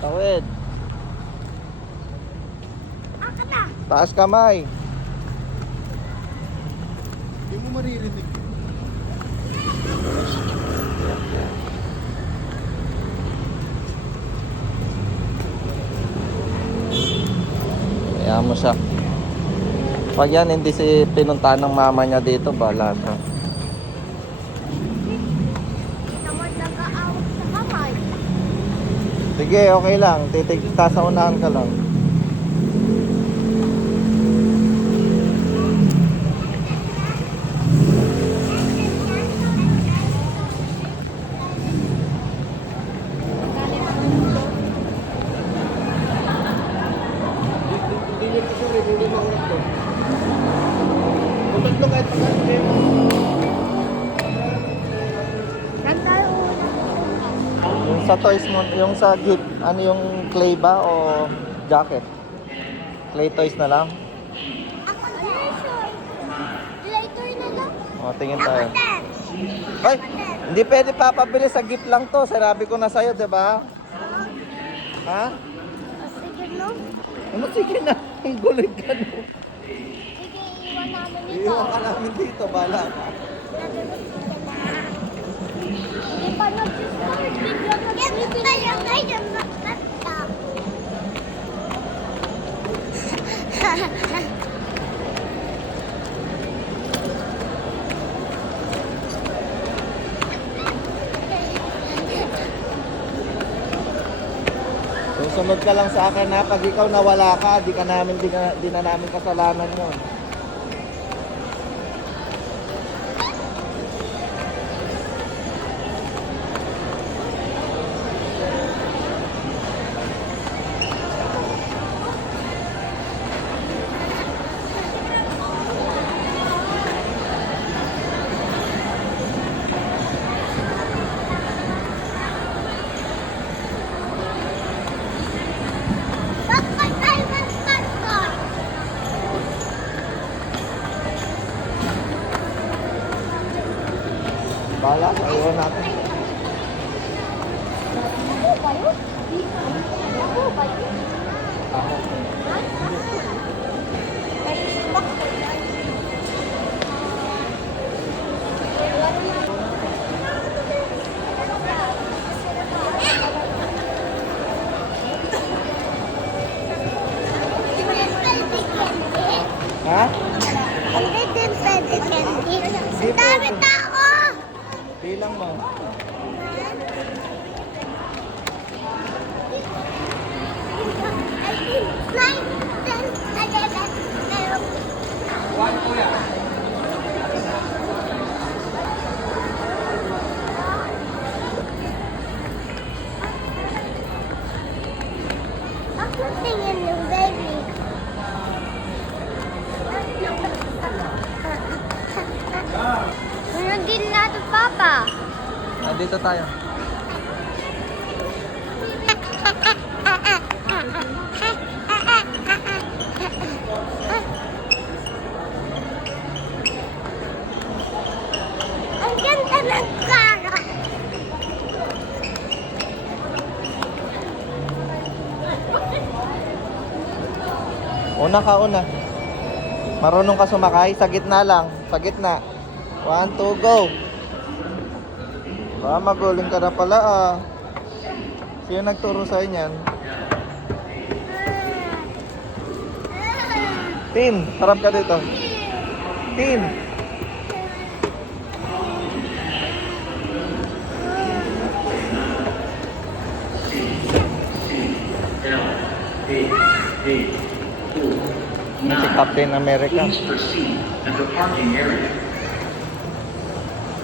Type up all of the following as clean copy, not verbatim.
Tawid. Akala. Taas kamay. Hindi mo maririnig. Kaya mo siya. Pag yan hindi si pinunta ng mama niya dito, bala siya. Naman nag-aawak sa kamay. Sige, okay lang. Sa unahan ka lang. Hindi nyo ito sorry, hindi mo makurap to. Kung tatlo kahit pagkakit mo. Nagkaroon. Yung sa toys mo, yung sa gift, ano yung clay ba o jacket? Clay toys na lang? Ako din. Later na lang. O, tingin tayo. Ako din. Ay, hindi pwede papabili sa gift lang to. Sinabi ko na sa'yo, di ba? Ha? Sige, no? Ano, sige na. Ang gulig ka no. Sige, iwan namin ito. Iiwan ka namin dito, bala ka. Hindi pa nag-start. Bigla nag-start. Kaya ngayon mag-start. Kung sunod ka lang sa akin ha, pag ikaw nawala ka, di na namin kasalanan yun. Bakit tayo mag-start? Bala ka, iwan natin. Ako ba yun? Ako ba yun? May stock ko yan. Ha? Hindi din pwede candy. Ang dami tao! Bilang mo. Nine, 10, 11, 12. One kuya. Ako tingin yung baby. Sunod din natin, Papa. Nandito tayo. Ang ganda ng kara. Una ka, una. Marunong ka sumakay? Sa gitna lang. Sa gitna. 1, 2, go! Ba, maguling ka na pala ah. Sino nagturo sa'yo niyan? Tin, harap ka dito. Tin! Yan si Captain America. Please proceed to the parking area.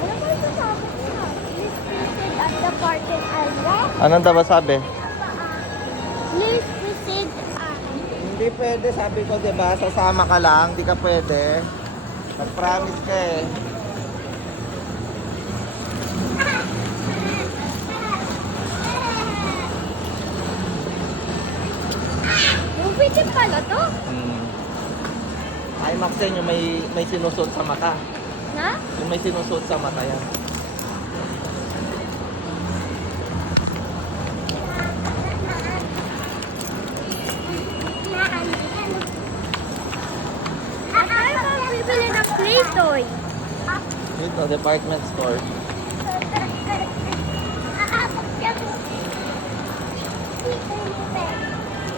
Ano ba ito sabi niya? Please proceed at the parking area. Anong daw ba sabi? Please proceed at... Hindi pwede, sabi ko, diba? Sasama ka lang, hindi ka pwede. Nag-promise ka eh. Movie din pala to? IMAX yan yung may sinusuot sa mata. Na? Yung may sinusuot sa mata yan. toy. Dito, department store. Aapak yan.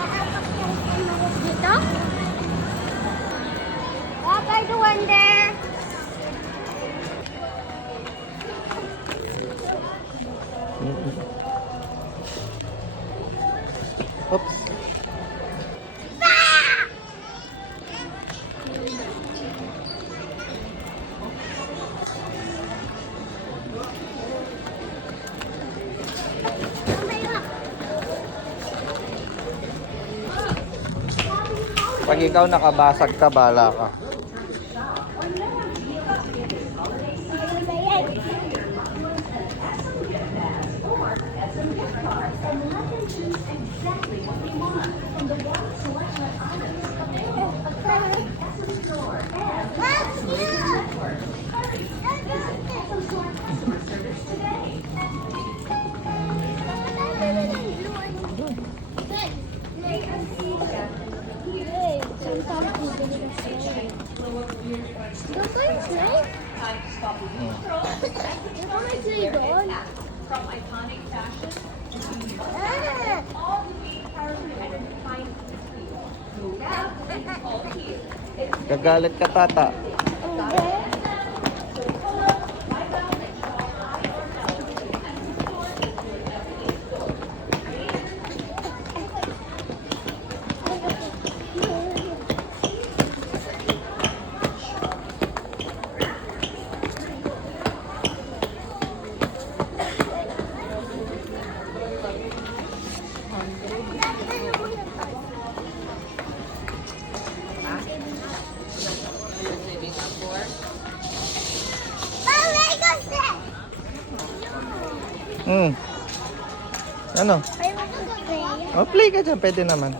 Aapak yan. Dito? Bye, the wonder. Oops. Pag ikaw nakabasag ka, bala ka. From iconic fashion to all the fine all piece. Gagalit ka, tata. Ano? I want to go play. Oh, play ka dyan. Pwede naman.